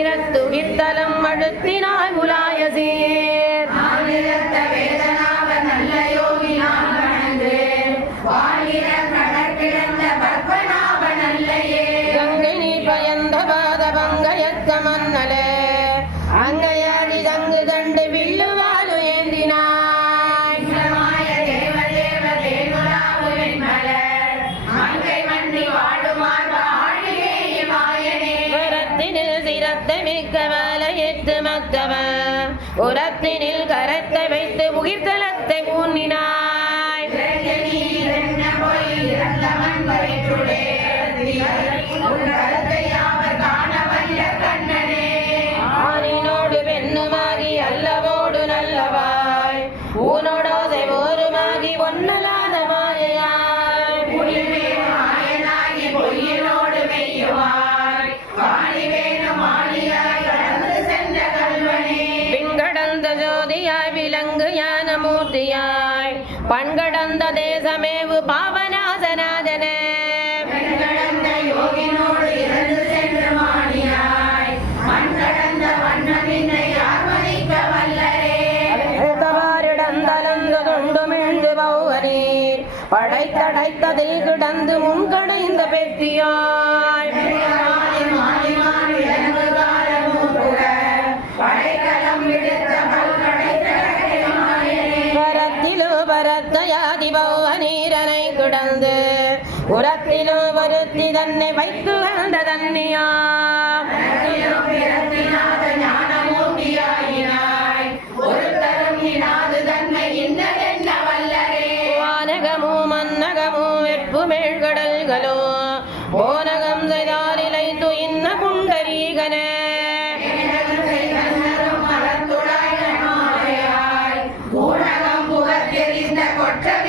ஆயிரத்து வித்தலம் அடுத்தினாய் முலாய சீர் நல்ல யோகி நான் வணங்கு வாழிர கடற்கிடந்த பத்மநாப நல்லையே கங்கை நீ பயந்த பாத பங்கயத்த மன்னலே அங்கையாடி தங்கு கண்டு வில்லுவாலு ஏந்தினாய் தேவதேவ தேனுலாவு வெண்மலர் மங்கை மன்னி வாடுமார் வாழியே மாயனே வரத்தினில் சிரத்தை மிக்க வலையிட்டு மத்தவ உரத்தினில் கரத்தை வைத்து உயிர்த்தலத்தை ஊன்னினாய் ஆனினோடு பெண்ணுமாகி அல்லவோடு நல்லவாய் ஊனோடோதை ஓருமாகி ஒன்னலாத மாயையாய் மாயனாகி பொய்யினோடு மெய்யுவாய் வாணிவேனும் ஆணியாய் கடந்து சென்ற கல்வனே பின்கடந்த ஜோதியாய் விலங்கு ஞான மூர்த்தியாய் பண்கடந்த தேசமேவு பாவநாசநாதனே கடந்த யோகினோடு இறந்து சென்ற மாணியாய் மண் கடந்த வண்ணமின்னை யார் மதிக்க வல்லரே தவாரிடந்தலந்து கொண்டுமிழ்ந்து பௌவரீர் படைத்தடைத்ததில் கிடந்து முன்கடைந்த பெற்றியாய் மாறி மாறி விலங்குகாரமும் புக படைக்கலம் விடுத்த பரத்திலோ பரத்தயாதி பௌவனீரனை கிடந்து உரத்திலோ வருத்தி தன்னை வைத்து வந்த தன்னியா பிறத்தினாத ஞானமூர்த்தியாயினாய் ஒரு தரும் இனாது தன்னை இன்னதென்ன வல்லரே வானகமோ மன்னகமோ வெற்பு மேழ்கடல்களோ போனகம் செய்தாரிலைத்து இன்ன புண்டரீகனே மலர்ந்துடாய் ஊடகம் புகத்தெறிந்த கொற்றவில்